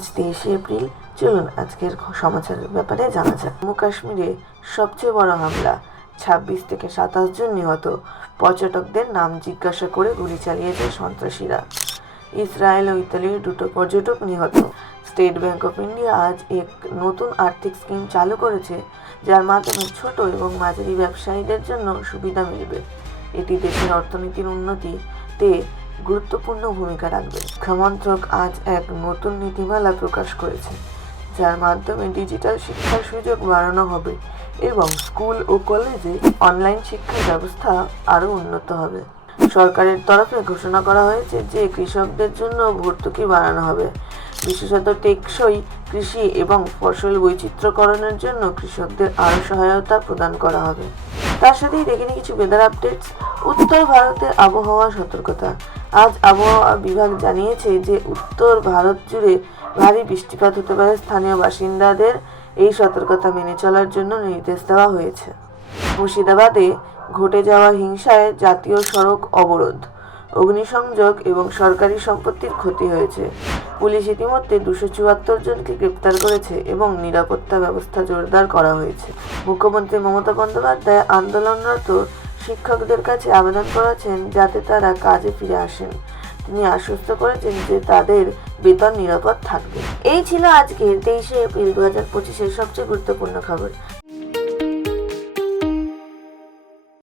আজ 23 এপ্রিল। চলুন আজকের সমাচারের ব্যাপারে জানা যাক। জম্মু কাশ্মীরে সবচেয়ে বড় হামলা, 26 থেকে 27 জন নিহত। পর্যটকদের নাম জিজ্ঞাসা করে গুলি চালিয়েছে সন্ত্রাসীরা। ইসরায়েল ও ইতালির 2টো পর্যটক নিহত। স্টেট ব্যাংক অফ ইন্ডিয়া আজ এক নতুন আর্থিক স্কিম চালু করেছে, যার মাধ্যমে ছোট এবং মাঝারি ব্যবসায়ীদের জন্য সুবিধা মিলবে। এটি দেশের অর্থনীতির উন্নতিতে গুরুত্বপূর্ণ ভূমিকা রাখবে। শিক্ষামন্ত্রক আজ এক নতুন নীতিমালা প্রকাশ করেছে, যার মাধ্যমে ডিজিটাল শিক্ষার সুযোগ বাড়ানো হবে এবং স্কুল ও কলেজে অনলাইন শিক্ষার ব্যবস্থা আরও উন্নত হবে। সরকারের তরফে ঘোষণা করা হয়েছে যে কৃষকদের জন্য ভর্তুকি বাড়ানো হবে, বিশেষত টেকসই কৃষি এবং ফসল বৈচিত্র্যকরণের জন্য কৃষকদের আরও সহায়তা প্রদান করা হবে। তার সাথেই দেখে নিই কিছু ওয়েদার আপডেটস। উত্তর ভারতের আবহাওয়া সতর্কতা। আজ আবহাওয়া বিভাগ জানিয়েছে যে উত্তর ভারত জুড়ে ভারী বৃষ্টিপাত হতে পারে। স্থানীয় বাসিন্দাদের এই সতর্কতা মেনে চলার জন্য নির্দেশ দেওয়া হয়েছে। মুর্শিদাবাদে ঘটে যাওয়া হিংসায় জাতীয় সড়ক অবরোধ, অগ্নিসংযোগ এবং সরকারি সম্পত্তির ক্ষতি হয়েছে। পুলিশ ইতিমধ্যে 274 জনকে গ্রেপ্তার করেছে এবং নিরাপত্তা ব্যবস্থা জোরদার করা হয়েছে। মুখ্যমন্ত্রী মমতা বন্দ্যোপাধ্যায় আন্দোলনরত শিক্ষকদের কাছে আবেদন করেছেন যাতে তারা কাজে ফিরে আসেন। তিনি আশ্বস্ত করেছেন যে তাদের বেতন নিরাপদ থাকবে। এই ছিল আজকের 23 এপ্রিল 2025-এর সবচেয়ে গুরুত্বপূর্ণ খবর।